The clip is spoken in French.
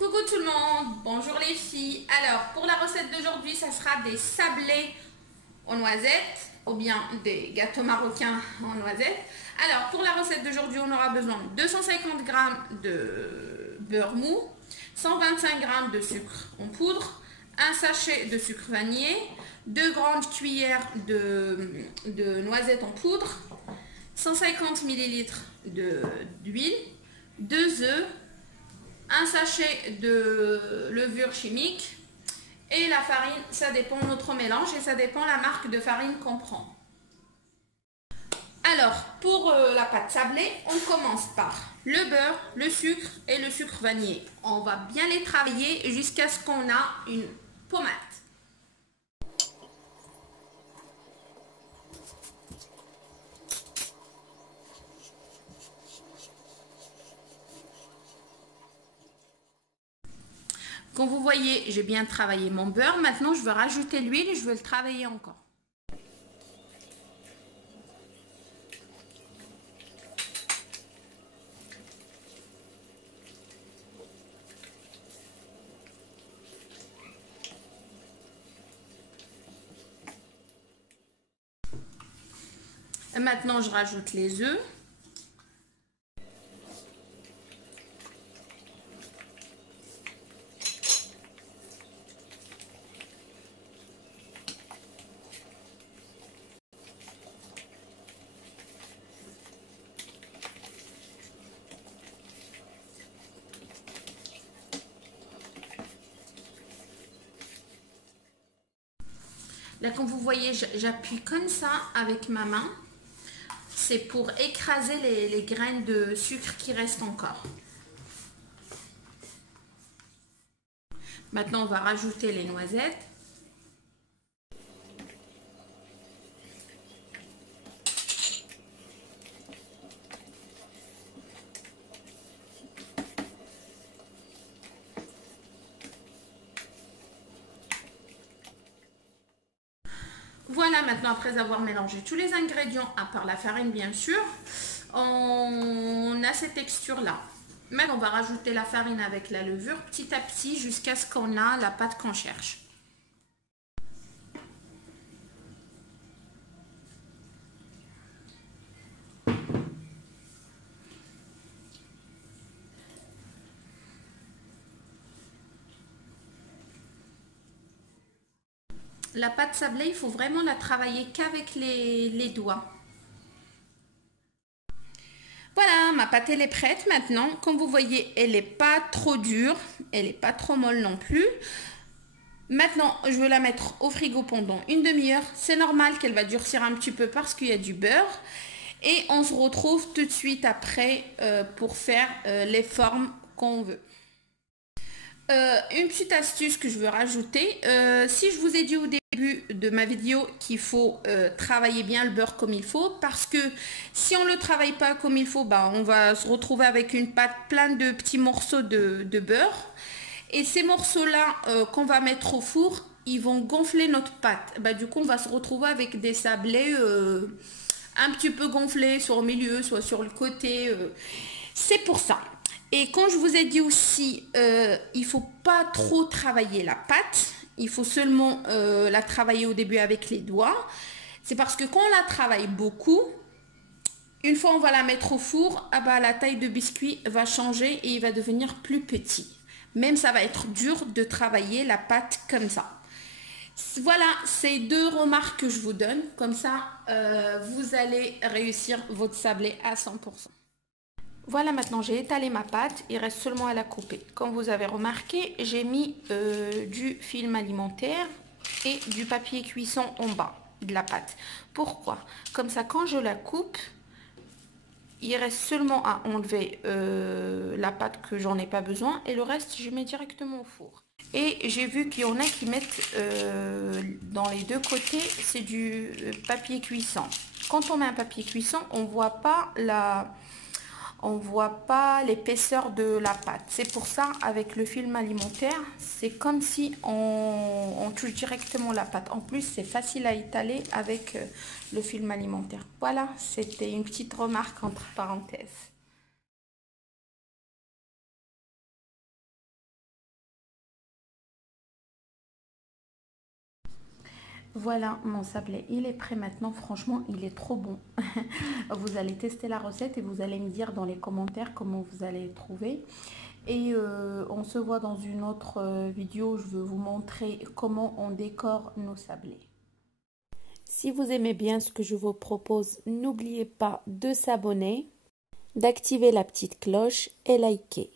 Coucou tout le monde, bonjour les filles. Alors pour la recette d'aujourd'hui, ça sera des sablés aux noisettes ou bien des gâteaux marocains en noisettes. Alors pour la recette d'aujourd'hui, on aura besoin de 250 g de beurre mou, 125 g de sucre en poudre, un sachet de sucre vanillé, 2 grandes cuillères de noisettes en poudre, 150 ml d'huile, 2 œufs, un sachet de levure chimique et la farine, ça dépend de notre mélange et ça dépend la marque de farine qu'on prend. Alors, pour la pâte sablée, on commence par le beurre, le sucre et le sucre vanillé. On va bien les travailler jusqu'à ce qu'on a une pommade. Comme vous voyez, j'ai bien travaillé mon beurre. Maintenant, je vais rajouter l'huile et je vais le travailler encore. Et maintenant, je rajoute les œufs. Là, comme vous voyez, j'appuie comme ça avec ma main. C'est pour écraser les graines de sucre qui restent encore. Maintenant, on va rajouter les noisettes. Voilà, maintenant après avoir mélangé tous les ingrédients, à part la farine bien sûr, on a cette texture là. Maintenant on va rajouter la farine avec la levure petit à petit jusqu'à ce qu'on a la pâte qu'on cherche. La pâte sablée, il faut vraiment la travailler qu'avec les doigts. Voilà, ma pâte elle est prête maintenant. Comme vous voyez, elle n'est pas trop dure, elle n'est pas trop molle non plus. Maintenant, je vais la mettre au frigo pendant une demi-heure. C'est normal qu'elle va durcir un petit peu parce qu'il y a du beurre. Et on se retrouve tout de suite après pour faire les formes qu'on veut. Une petite astuce que je veux rajouter, si je vous ai dit au début de ma vidéo qu'il faut travailler bien le beurre comme il faut, parce que si on ne le travaille pas comme il faut, bah, on va se retrouver avec une pâte pleine de petits morceaux de beurre, et ces morceaux là qu'on va mettre au four, ils vont gonfler notre pâte. Bah, du coup on va se retrouver avec des sablés un petit peu gonflés, soit au milieu, soit sur le côté, c'est pour ça. Et quand je vous ai dit aussi, il ne faut pas trop travailler la pâte, il faut seulement la travailler au début avec les doigts. C'est parce que quand on la travaille beaucoup, une fois on va la mettre au four, ah bah, la taille de biscuit va changer et il va devenir plus petit. Même ça va être dur de travailler la pâte comme ça. Voilà, c'est 2 remarques que je vous donne. Comme ça, vous allez réussir votre sablé à 100%. Voilà, maintenant j'ai étalé ma pâte, il reste seulement à la couper. Comme vous avez remarqué, j'ai mis du film alimentaire et du papier cuisson en bas de la pâte. Pourquoi? Comme ça, quand je la coupe, il reste seulement à enlever la pâte que j'en ai pas besoin et le reste, je mets directement au four. Et j'ai vu qu'il y en a qui mettent dans les deux côtés, c'est du papier cuisson. Quand on met un papier cuisson, on voit pas l'épaisseur de la pâte. C'est pour ça, avec le film alimentaire, c'est comme si on touche directement la pâte. En plus, c'est facile à étaler avec le film alimentaire. Voilà, c'était une petite remarque entre parenthèses. Voilà, mon sablé, il est prêt maintenant. Franchement, il est trop bon. Vous allez tester la recette et vous allez me dire dans les commentaires comment vous allez le trouver. Et on se voit dans une autre vidéo. Je vais vous montrer comment on décore nos sablés. Si vous aimez bien ce que je vous propose, n'oubliez pas de s'abonner, d'activer la petite cloche et liker.